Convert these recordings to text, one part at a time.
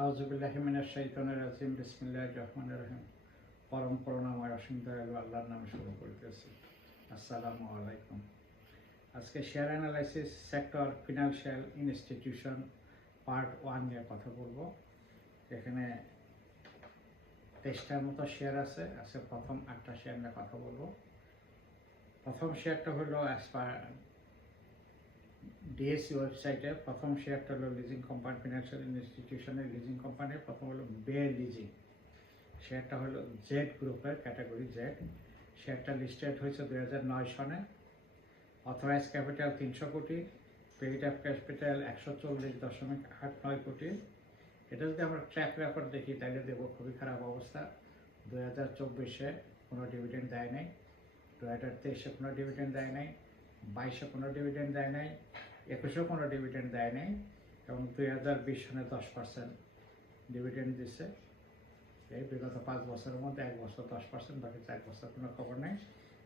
আউযুবিল্লাহি মিনাশ শাইতানির রাজিম বিসমিল্লাহির রহমানির রহিম। পরম করুণাময় অসীম দয়ালু আল্লাহর নামে শুরু করিতেছি। আসসালামু আলাইকুম। আজকে share analysis sector financial institution part 1 নিয়ে কথা বলবো। এখানে 23টার মতো শেয়ার আছে। আজকে প্রথম 8টা শেয়ার নিয়ে কথা বলবো। প্রথম শেয়ারটা হলো অ্যাজ পার ডিএসসি ওয়েবসাইটে প্রথম শেয়ারটা হলো লিজিং কোম্পানি, ফিনান্সিয়াল ইনস্টিটিউশনের লিজিং কোম্পানি। প্রথম হলো বে লিজিং, শেয়ারটা হলো জেড গ্রুপের ক্যাটাগরি জেড। শেয়ারটা লিস্টেড হয়েছে 2009 সনে। অথরাইজ ক্যাপিটাল 300 কোটি, পেইড আপ ক্যাপিটাল 140.89 কোটি। এটা যদি আমরা ট্র্যাক রেকর্ড দেখি তাহলে দেখব খুবই খারাপ অবস্থা। 2024-এ কোনো ডিভিডেন্ড দেয় নাই, 2023-এ কোনো ডিভিডেন্ড দেয় নাই, 22-এ কোনো ডিভিডেন্ড দেয় নাই, 21-এও কোনো ডিভিডেন্ড দেয় নাই, এবং 2020 সনে 10% ডিভিডেন্ড দিচ্ছে। এই বিগত 5 বছরের মধ্যে 1 বছর 10%, বাকি 4 বছর কোনো খবর নেই।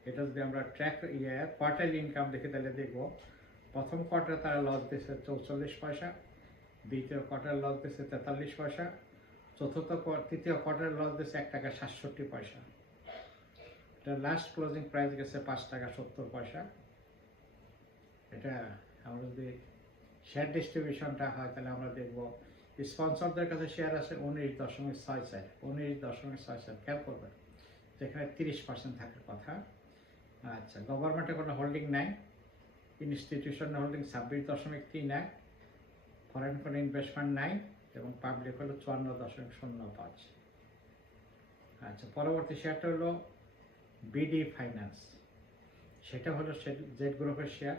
এটা যদি আমরা ট্র্যাক কোয়ার্টারলি ইনকাম দেখি তাহলে দেখব প্রথম কোয়ার্টারে তারা লস দিচ্ছে 44 পয়সা, দ্বিতীয় কোয়ার্টারে লস দিচ্ছে 43 পয়সা, তৃতীয় কোয়ার্টারে লস দিচ্ছে 1 টাকা 67 পয়সা। এটা লাস্ট ক্লোজিং প্রাইস গেছে 5 টাকা 70 পয়সা। এটা আমরা যদি শেয়ার ডিস্ট্রিবিউশনটা হয় তাহলে আমরা দেখব স্পন্সরদের কাছে শেয়ার আছে 19.64, 19.64 খেয়াল করবেন, যেখানে 30% থাকার কথা। আচ্ছা, গভর্নমেন্টের কোনো হোল্ডিং নাই, ইনস্টিটিউশনের হোল্ডিং 26.31, ফরেন কোনো ইনভেস্টমেন্ট নাই, এবং পাবলিক হলো 54.05। আচ্ছা, পরবর্তী শেয়ারটা হলো বিডি ফাইন্যান্স। সেটা হলো জেড গ্রুপের শেয়ার।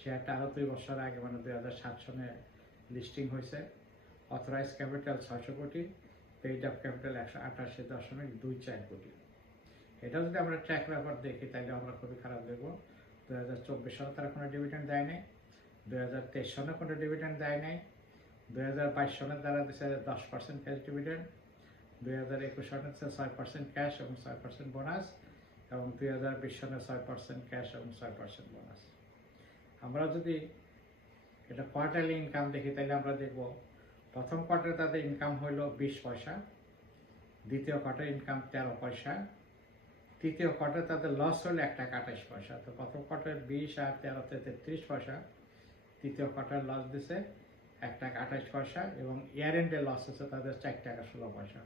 শেয়ারটা আরও 2 বছর আগে মানে 2007 সনে লিস্টিং হয়েছে। অথরাইজ ক্যাপিটাল 600 কোটি, পেইড আপ ক্যাপিটাল 188.24 কোটি। এটা যদি আমরা ট্র্যাক রেকর্ড দেখি তাহলে আমরা খুবই খারাপ দেখব। 2024 সনে তারা কোনো ডিভিডেন্ড দেয় নাই, 2023 সনে কোনো ডিভিডেন্ড দেয় নাই, 2022 সনে তারা দিচ্ছে 10% ক্যাশ ডিভিডেন্ড, 2021 সনে 6% ক্যাশ এবং 6% বোনাস, এবং 2020 সনে 6% ক্যাশ এবং 6% বোনাস। আমরা যদি এটা কোয়ার্টারলি ইনকাম দেখি তাহলে আমরা দেখব প্রথম কোয়ার্টারে তাদের ইনকাম হইল 20 পয়সা, দ্বিতীয় কোয়ার্টার ইনকাম 13 পয়সা, তৃতীয় কোয়ার্টারে তাদের লস হলো 1 টাকা 28 পয়সা। তো প্রথম কোয়ার্টার 20 আর 13-তে 33 পয়সা, তৃতীয় কোয়ার্টার লস দিছে 1 টাকা 28 পয়সা, এবং ইয়ার এন্ডে লস হচ্ছে তাদের 4 টাকা 16 পয়সা।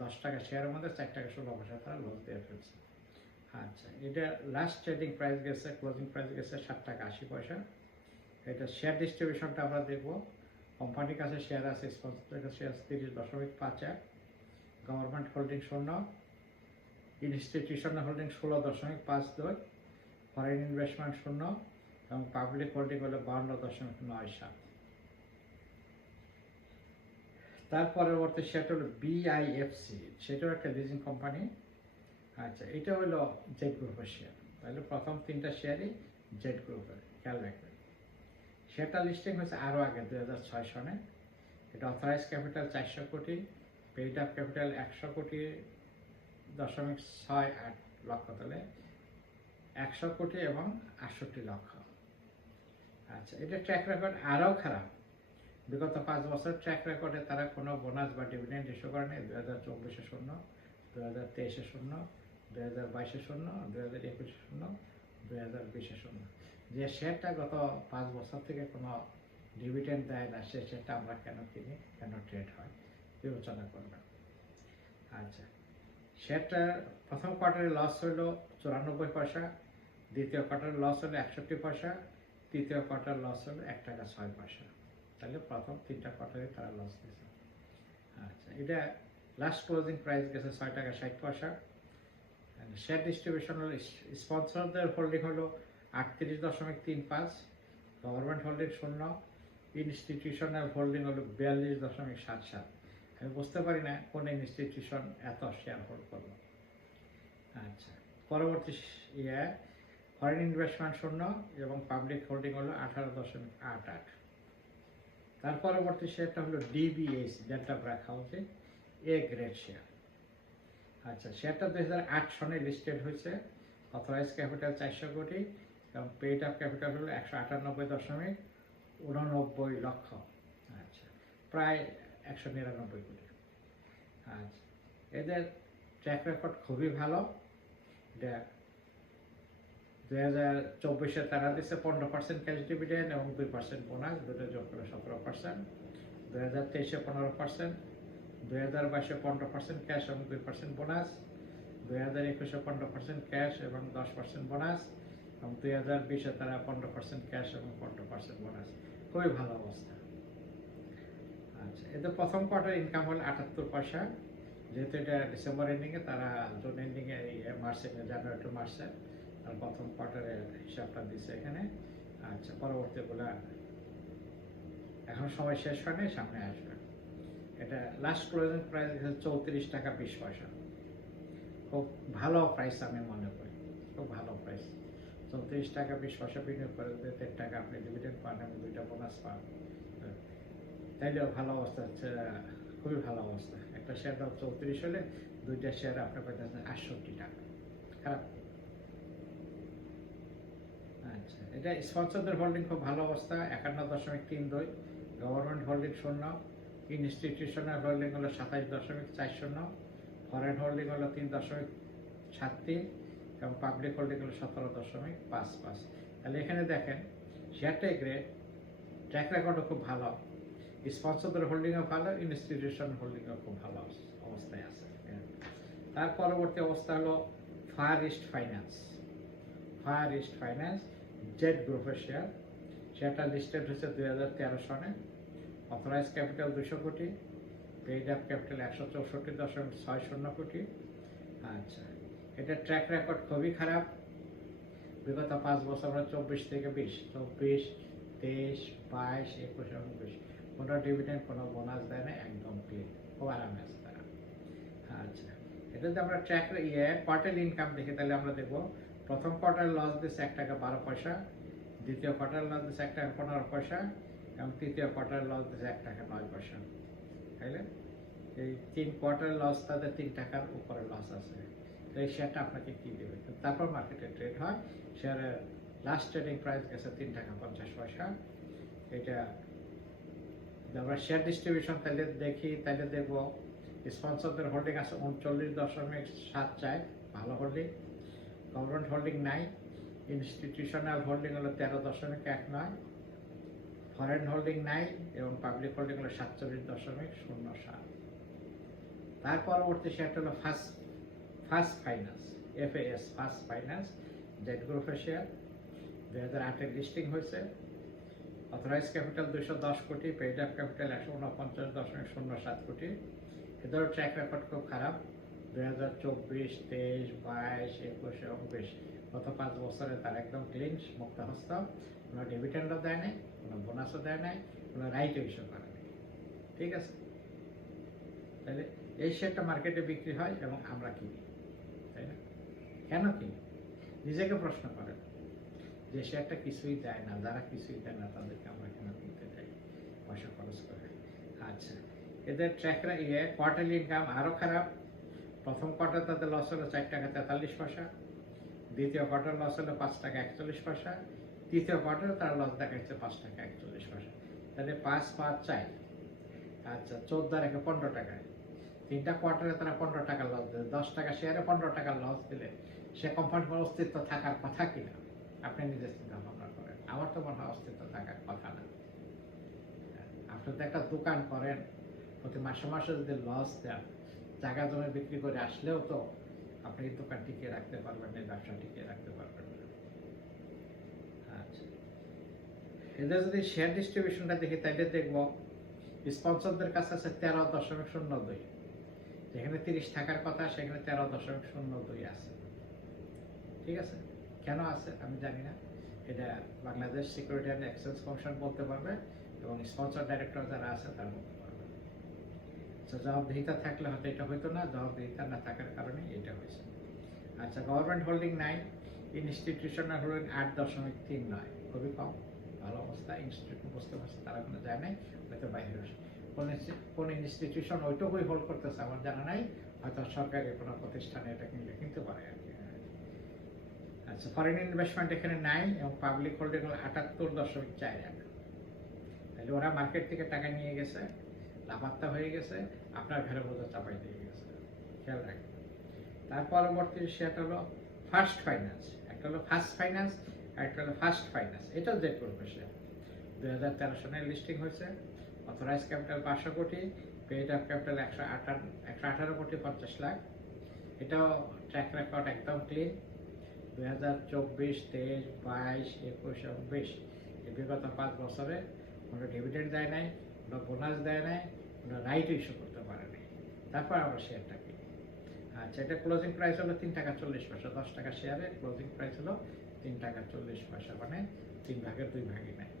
10 টাকা শেয়ারের মধ্যে 4 টাকা 16 পয়সা তারা লস দিয়ে ফেলছে। আচ্ছা, এটা লাস্ট ট্রেডিং প্রাইস গেছে, ক্লোজিং প্রাইস গেছে 7 টাকা 80 পয়সা। এটা শেয়ার ডিস্ট্রিবিউশনটা আমরা দেখব। কোম্পানির কাছে শেয়ার আছে, স্পন্সরের কাছে share 30.51, government holding 0, institutional holding 16.52, foreign investment 0, এবং পাবলিক হোল্ডিং হলো 52.97। তার পরবর্তী শেয়ারটা হলো বিআইএফসি, সেটাও একটা লিজিং কোম্পানি। আচ্ছা, এটা হলো জেড গ্রুপের শেয়ার। তাহলে প্রথম 3টা শেয়ারই জেড গ্রুপের, খেয়াল রাখবেন। শেয়ারটা লিস্টিং হয়েছে আরও আগে 2006 সনে। এটা অথরাইজ ক্যাপিটাল 400 কোটি, পেইড আপ ক্যাপিটাল 100 কোটি 0.68 লক্ষ, তাহলে 100 কোটি এবং 68 লক্ষ। আচ্ছা, এটা ট্র্যাক রেকর্ড আরও খারাপ। বিগত 5 বছর ট্র্যাক রেকর্ডে তারা কোনো বোনাস বা ডিভিডেন্ড ইস্যু করে নেই। 2024-এ 0, 2023-এ 0, 2022-এ 0, 2021-এ 0, 2020-এ 0। যে শেয়ারটা গত 5 বছর থেকে কোনো ডিভিডেন্ড দেয় না, সে শেয়ারটা আমরা কেন কিনি, কেন ট্রেড হয়, বিবেচনা করবেন। আচ্ছা, শেয়ারটার প্রথম কোয়ার্টারে লস হলো 94 পয়সা, দ্বিতীয় কোয়ার্টারে লস হলো 61 পয়সা, তৃতীয় কোয়ার্টার লস হলো 1 টাকা 6 পয়সা। তাহলে প্রথম 3টা কোয়ার্টারে তারা লস দিয়েছে। আচ্ছা, এটা লাস্ট ক্লোজিং প্রাইস গেছে 6 টাকা 60 পয়সা। শেয়ার ডিস্ট্রিবিউশন হলো স্পন্সরদের হোল্ডিং হলো 38.35, গভর্নমেন্ট হোল্ডিং 0, ইনস্টিটিউশনাল হোল্ডিং হলো 42.77। আমি বুঝতে পারি না কোন ইনস্টিটিউশন এত শেয়ার হোল্ড করলো। আচ্ছা, পরবর্তী ফরেন ইনভেস্টমেন্ট 0 এবং পাবলিক হোল্ডিং হলো 18.88। তার পরবর্তী শেয়ারটা হলো DBS, delta BRAC housing, A grade share. আচ্ছা, শেয়ারটা 2008 সনে লিস্টেড হয়েছে। অথরাইজ ক্যাপিটাল 400 কোটি এবং পেইড আপ ক্যাপিটাল হলো 198.89 লক্ষ। আচ্ছা, প্রায় 199 কোটি। আচ্ছা, এদের ট্র্যাক রেকর্ড খুবই ভালো। এটা 2024-এ তারা দিচ্ছে 15% ক্যাশ ডিভিডেন্ড এবং 2% বোনাস, দুটো যোগ করে 17%। 2023-এ 15%, 2022-এ 15% ক্যাশ এবং 2% বোনাস, 2021-এ 15% ক্যাশ এবং 10% বোনাস, এবং 2020-এ তারা 15% ক্যাশ এবং 15% বোনাস। খুবই ভালো অবস্থা। আচ্ছা, এদের প্রথম কোয়ার্টার ইনকাম হলো 78 পয়সা। যেহেতু এটা ডিসেম্বর এন্ডিংয়ে, তারা জুন এন্ডিংয়ে মার্চ জানুয়ারি টু মার্চে তার প্রথম কোয়ার্টারের হিসাবটা দিচ্ছে এখানে। আচ্ছা, পরবর্তীগুলো এখন সময় শেষ হয়নি, সামনে আসবে। এটা লাস্ট ক্লোজিং প্রাইস 34 টাকা 20 পয়সা। খুব ভালো প্রাইস আমি মনে করি, খুব ভালো প্রাইস। 34 টাকা 20 পয়সা বিনিয়োগ করে 1.5 টাকা আপনি ডিভিডেন্ড পান এবং 2টা বোনাস পান, তাইলেও ভালো অবস্থা হচ্ছে, খুবই ভালো অবস্থা। একটা শেয়ার দাম 34 হলে 2টা শেয়ার আপনি পাইতেছেন 68 টাকা, খারাপ। আচ্ছা, এটা স্পন্সরদের হোল্ডিং খুব ভালো অবস্থা, 51.32। গভর্নমেন্ট হোল্ডিং 0, ইনস্টিটিউশনাল হোল্ডিং হলো 27.40, ফরেন হোল্ডিং হলো 3.73 এবং পাবলিক হোল্ডিং হলো 17.55। তাহলে এখানে দেখেন শেয়ারটাই গ্রেড, ট্র্যাক রেকর্ডও খুব ভালো, স্পন্সরদের হোল্ডিংও ভালো, ইনস্টিটিউশন হোল্ডিংও খুব ভালো অবস্থায় আছে। তার পরবর্তী অবস্থা হলো Far East Finance. Far East Finance Z গ্রুপের শেয়ার। শেয়ারটা লিস্টেড হচ্ছে 2013 সনে। অথরাইজ ক্যাপিটাল 200 কোটি, পেইড আপ ক্যাপিটাল 164.60 কোটি। আচ্ছা, এটা ট্র্যাক রেকর্ড খুবই খারাপ। বিগত 5 বছর 24 থেকে 20, 24, 23, 22, 21 এবং 22 কোনো ডিভিডেন্ড, কোনো বোনাস দেয় না, একদম ক্লিন, খুব আরামে আছে তারা। আচ্ছা, এটা যদি আমরা কোয়ার্টারলি ইনকাম দেখি, তাহলে আমরা দেখবো প্রথম কোয়ার্টার লস দিচ্ছে 1 টাকা 12 পয়সা, দ্বিতীয় কোয়ার্টার লস দিচ্ছে 1 টাকা 15 পয়সা, এবং তৃতীয় কোয়ার্টার লস দিচ্ছে 1 টাকা 9 পয়সা। তাইলে এই 3 কোয়ার্টার লস, তাদের 3 টাকার উপরে লস আছে। তো এই শেয়ারটা আপনাকে কি দেবে? তারপর মার্কেটে ট্রেড হয়। শেয়ারের লাস্ট ট্রেডিং প্রাইস গেছে 3 টাকা 50 পয়সা। এটা আমরা শেয়ার ডিস্ট্রিবিউশন তাহলে দেখি, তাহলে দেখবো স্পন্সরদের হোল্ডিং আছে 39.74, ভালো হোল্ডিং। গভর্নমেন্ট হোল্ডিং নাই, ইনস্টিটিউশনাল হোল্ডিং হলো 13.19, ফরেন হোল্ডিং নাই, এবং পাবলিক হোল্ডিং হলো 47.07। তার পরবর্তী শেয়ারটা হলো first finance, FAS, first finance Z গ্রুপের শেয়ার। 2008-এ লিস্টিং হয়েছে। অথরাইজ ক্যাপিটাল 210 কোটি, পেইড আপ ক্যাপিটাল 149.07 কোটি। এদের ট্র্যাক রেকর্ড খুব খারাপ। 2024, 23, 22, 21 এবং 22 গত 5 বছরে তার একদম ক্লিন, মুক্ত হস্ত। কোনো ডিভিডেন্ডও দেয় নাই, কোনো বোনাসও দেয় নাই, কোনো রাইট ইস্যু করে নাই। ঠিক আছে, তাহলে এই শেয়ারটা মার্কেটে বিক্রি হয় এবং আমরা কিনি, তাই না? কেন কিনি? নিজেকে প্রশ্ন করেন। যে শেয়ারটা কিছুই দেয় না, যারা কিছুই দেয় না, তাদেরকে আমরা কেন কিনতে চাই পয়সা খরচ করে? আচ্ছা, এদের কোয়ার্টারলি ইনকাম আরও খারাপ। প্রথম কোয়ার্টার তাদের লস হলো 4 টাকা 43 পয়সা, দ্বিতীয় কোয়ার্টার লস হলো 5 টাকা 41 পয়সা, তৃতীয় কোয়ার্টার তার লস দেখাচ্ছে 5 টাকা 41 পয়সা। তাহলে 5, 5, 4, আচ্ছা 14 রেখে 15 টাকায়, 3টা কোয়ার্টারে তারা 15 টাকা লস দেয়। 10 টাকা শেয়ারে 15 টাকা লস দিলে সে কোম্পানির অস্তিত্ব থাকার কথা কিনা আপনি নিজে চিন্তা ভাবনা করেন। আমার তো মনে হয় অস্তিত্ব থাকার কথা না। আপনি তো একটা দোকান করেন, প্রতি মাসে মাসে যদি লস দেন, জায়গা জমি বিক্রি করে আসলেও তো আপনি এই দোকান টিকিয়ে রাখতে পারবেন না, ব্যবসা টিকিয়ে রাখতে পারবেন না। আচ্ছা, এদের যদি শেয়ার ডিস্ট্রিবিউশনটা দেখি, তাইলে দেখবো স্পন্সরদের কাছে আছে 13.02, যেখানে 30 থাকার কথা সেখানে 13.02 আছে। ঠিক আছে, কেন আছে আমি জানি না, এটা Bangladesh security and exchange commission বলতে পারবে এবং স্পন্সর ডাইরেক্টর যারা আছে তারা বলতে পারবে। জবাবদিহিতা থাকলে হয়তো এটা হইতো না, জবাবদিহিতা না থাকার কারণে এটা হয়েছে। আচ্ছা, গভর্নমেন্ট হোল্ডিং নাই, ইনস্টিটিউশনাল হোল্ডিং 8.39, খুবই কম, ভালো অবস্থা। ইনস্টিটিউট বুঝতে পারছে তারা কোনো যায় নাই, হয়তো বাইরে আসে। কোন ইনস্টিটিউশন ওইটুকুই হোল্ড করতেছে আমার জানা নাই, হয়তো সরকারি কোনো প্রতিষ্ঠানে এটা কিনতে পারে আর কি। আচ্ছা, ফরেন ইনভেস্টমেন্ট এখানে নাই এবং পাবলিক হোল্ডিং হল 78.41। তাহলে ওরা মার্কেট থেকে টাকা নিয়ে গেছে, লাভাত্তা হয়ে গেছে, আপনার ঘরে বোঝা চাপাই দিয়ে গেছে, খেয়াল রাখবেন। তার পরবর্তী শেয়ারটা হলো ফার্স্ট ফাইন্যান্স। একটা হলো ফার্স্ট ফাইন্যান্স আর একটা হলো ফার্স্ট ফাইন্যান্স। এটাও জেড গ্রুপের শেয়ার। 2013 সালে লিস্টিং হয়েছে। অথরাইজ ক্যাপিটাল 500 কোটি, পেইড আপ ক্যাপিটাল 118 কোটি 50 লাখ। এটাও ট্র্যাক রেকর্ড একদম ক্লিন। 2024, 23, 22, 21 এবং 20 এই বিগত 5 বছরে কোনো ডিভিডেন্ড দেয় নাই, কোনো বোনাস দেয় নাই, কোনো রাইট ইস্যু করতে পারেনি। তারপর আমরা শেয়ারটা কিনি। আচ্ছা, এটা ক্লোজিং প্রাইস হলো 3 টাকা 40 পয়সা। 10 টাকা শেয়ারে ক্লোজিং প্রাইস হলো 3 টাকা 40 পয়সা, মানে 3 ভাগের 2 ভাগই নেয়।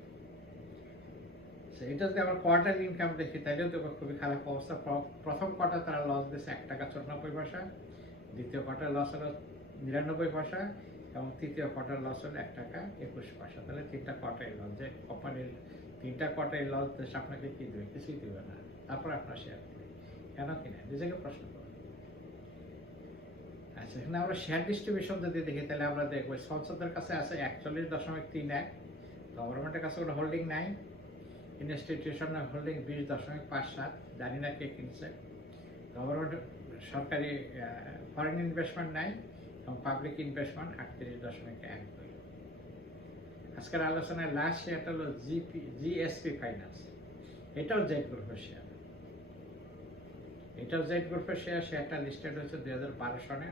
এটা যদি আমরা কোয়ার্টারলি ইনকাম দেখি তাহলেও তো খুবই খারাপ অবস্থা। প্রথম কোয়ার্টার তারা লস দিয়েছে 1 টাকা 94 পয়সা, দ্বিতীয় কোয়ার্টার লস হলো 99 পয়সা এবং তৃতীয় কোয়ার্টার লস হলো 1 টাকা 21 পয়সা। তাহলে 3টা কোয়ার্টারই লস। যে কোম্পানির 3টা কোয়ার্টারই লস দেশে আপনাকে কি দেবে? কিছুই দেবে না। তারপর আপনার শেয়ার কিনে কেন কিনে? নিজেকে প্রশ্ন করুন। আচ্ছা, এখানে আমরা শেয়ার ডিস্ট্রিবিউশন যদি দেখি তাহলে আমরা দেখবো স্পন্সরদের কাছে আছে 41.31, গভর্নমেন্টের কাছে কোনো হোল্ডিং নাই, ইনস্টিটিউশনাল হোল্ডিং 20.57, জানি না কে কিনছে। গভর্নমেন্ট সরকারি ফরেন ইনভেস্টমেন্ট নাই এবং পাবলিক ইনভেস্টমেন্ট 38.12। আজকের আলোচনায় লাস্ট শেয়ারটা হলো জিএসপি ফাইন্যান্স। এটাও জেড গ্রুপের শেয়ার। এটাও জেড গ্রুপের শেয়ার। শেয়ারটা লিস্টেড হয়েছে 2012 সনে।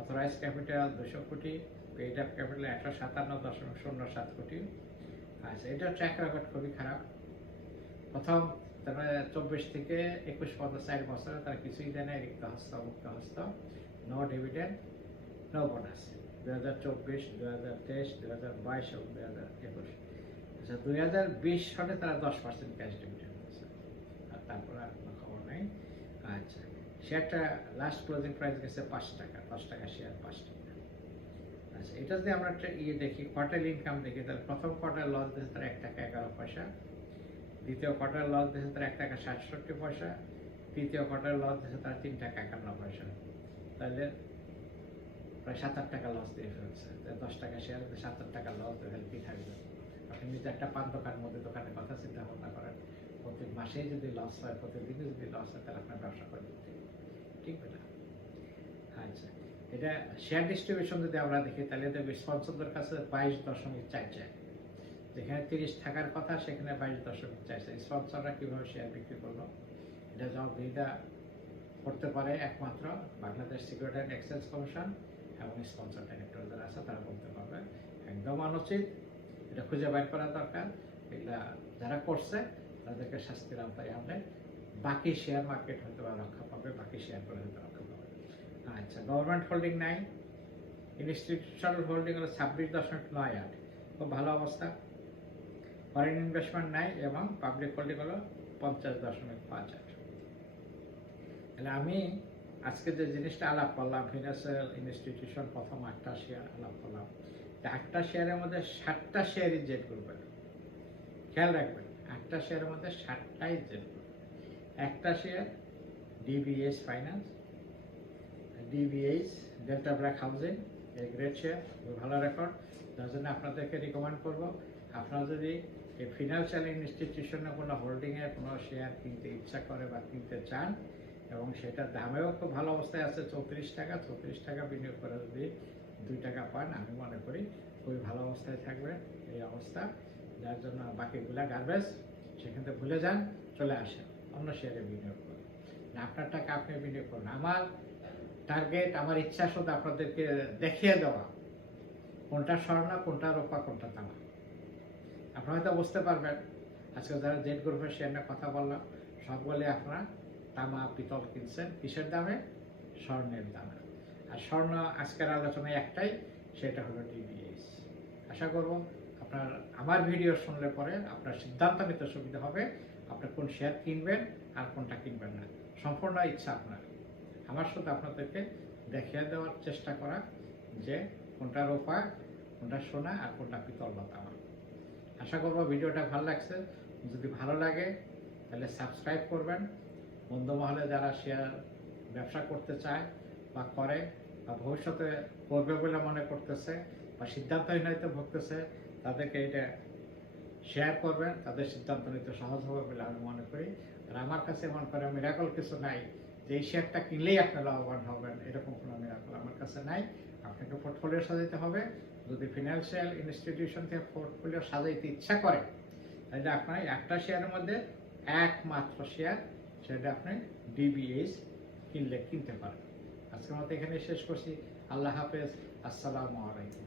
অথরাইজ ক্যাপিটাল 200 কোটি, পেইড আপ ক্যাপিটাল 157.07 কোটি। আচ্ছা, এটার ট্র্যাক রেকর্ড খুবই খারাপ। প্রথম তারপরে 24 থেকে 21 পর্যন্ত 4 বছরে তারা কিছুই দেয় না, রিক্ত হস্ত, মুক্ত হস্ত, নো ডিভিডেন্ড, নো বোনাস। 2024, 2023, 2022 এবং 2021। আচ্ছা, 2020 সনে তারা 10% ক্যাশ ডিভিডেন্ড দিয়েছে, আর তারপর আর কোনো খবর নেই। আচ্ছা, শেয়ারটা লাস্ট ক্লোজিং প্রাইস গেছে 5 টাকা। 10 টাকা শেয়ার 5 টাকা। আচ্ছা, এটা যদি আমরা একটা দেখি, কোয়ার্টারলি ইনকাম দেখি, তাহলে প্রথম কোয়ার্টার লস দিয়েছে তারা 1 টাকা 11 পয়সা, দ্বিতীয় কোয়ার্টার লস দিয়েছে তারা 1 টাকা 67 পয়সা, তৃতীয় কোয়ার্টার লস দিয়েছে তারা 3 টাকা 51 পয়সা। তাহলে প্রায় 7-8 টাকা লস দিয়ে ফেলছে। 10 টাকা শেয়ার 7-8 টাকা লস দিয়ে ফেলে কি থাকবে? আপনি নিজে একটা পান দোকান, মুদি দোকানের কথা চিন্তা ভাবনা করেন। প্রতি মাসেই যদি লস হয়, প্রতিদিনই যদি লস হয়, তাহলে আপনার ব্যবসা করে দিতে ঠিক না। আচ্ছা, এটা শেয়ার ডিস্ট্রিবিউশন যদি আমরা দেখি তাহলে দেখবে স্পন্সরদের কাছে 22.4 চায়। যেখানে 30 থাকার কথা সেখানে 22.4 স্পন্সররা কিভাবে শেয়ার বিক্রি করলো? এটা জবাবদিহিতা করতে পারে একমাত্র Bangladesh security and exchange commission এবং স্পন্সর ডাইরেক্টর যারা আছে তারা বলতে পারবে। একদম অনুচিত, এটা খুঁজে বের করা দরকার। এটা যারা করছে তাদেরকে শাস্তির আওতায় আনলে বাকি শেয়ার মার্কেট হয়তো রক্ষা পাবে, বাকি শেয়ার করে হয়তো রক্ষা পাবে। আচ্ছা, গভর্নমেন্ট হোল্ডিং নাই, ইনস্টিটিউশনাল হোল্ডিং হলো 26.98, খুব ভালো অবস্থা। ফরেন ইনভেস্টমেন্ট নাই এবং পাবলিক হোল্ডিং হলো 50.58। তাহলে আমি আজকে যে জিনিসটা আলাপ করলাম, ফিনান্সিয়াল ইনস্টিটিউশন প্রথম 8টা শেয়ার আলাপ করলাম, 8টা শেয়ারের মধ্যে 7টা শেয়ারই জেড গ্রুপের। খেয়াল রাখবেন, 8টা শেয়ারের মধ্যে 7টাই জেড গ্রুপ। একটা share DBS finance, DBS delta black housing, এই গ্রেট শেয়ার, ভালো রেকর্ড। তার জন্য আপনাদেরকে রিকমেন্ড করবো, আপনারা যদি এই ফিনান্সিয়াল ইনস্টিটিউশনে কোনো হোল্ডিংয়ের কোনো শেয়ার কিনতে ইচ্ছা করে বা কিনতে চান এবং সেটার দামেও খুব ভালো অবস্থায় আছে 34 টাকা, 34 টাকা বিনিয়োগ করে যদি 2 টাকা পান, আমি মনে করি খুবই ভালো অবস্থায় থাকবে এই অবস্থা। যার জন্য বাকিগুলা গার্বেজ, সেখান থেকে ভুলে যান, চলে আসেন অন্য শেয়ারে বিনিয়োগ করুন। আপনার টাকা আপনি বিনিয়োগ করুন। আমার টার্গেট, আমার ইচ্ছা শুধু আপনাদেরকে দেখিয়ে দেওয়া কোনটা স্বর্ণ, কোনটা রূপা, কোনটা তামা। আপনারা হয়তো বুঝতে পারবেন আজকে যারা জেড গ্রুপের শেয়ার নিয়ে কথা বললাম, সবগুলি আপনারা তামা পিতল কিনছেন কিসের দামে? স্বর্ণের দামে। আর স্বর্ণ আজকের আলোচনায় একটাই, সেটা হলো ডিবিএস। আশা করব আপনার আমার ভিডিও শুনলে পরে আপনার সিদ্ধান্ত নিতে সুবিধা হবে, আপনি কোন শেয়ার কিনবেন আর কোনটা কিনবেন না। সম্পূর্ণ ইচ্ছা আপনার। আমার শুধু আপনাদেরকে দেখিয়ে দেওয়ার চেষ্টা করা যে কোনটা রূপা, কোনটা সোনা আর কোনটা পিতল বা তামা। আশা করব ভিডিওটা ভালো লাগছে। যদি ভালো লাগে তাহলে সাবস্ক্রাইব করবেন। বন্ধু মহলে যারা শেয়ার ব্যবসা করতে চায় বা করে বা ভবিষ্যতে করবে বলে মনে করতেছে বা সিদ্ধান্তহীনতায় ভুগতেছে, তাদেরকে এটা শেয়ার করবেন, তাদের সিদ্ধান্ত নিতে সহজ হবে বলে আমি মনে করি। আর আমার কাছে এমন করে মিরাকল কিছু নাই যে এই শেয়ারটা কিনলেই আপনি লাভবান হবেন, এরকম কোনো মিরাকল আমার কাছে নাই। আপনাকে পোর্টফোলিও সাজাইতে হবে। যদি ফিনান্সিয়াল ইনস্টিটিউশন থেকে পোর্টফোলিও সাজাইতে ইচ্ছা করে তাহলে আপনার একটা শেয়ারের মধ্যে একমাত্র শেয়ার, সেটা আপনি ডিবিএস কিনতে পারেন। আজকের মতো এখানে শেষ করছি। আল্লাহ হাফেজ, আসসালামু আলাইকুম।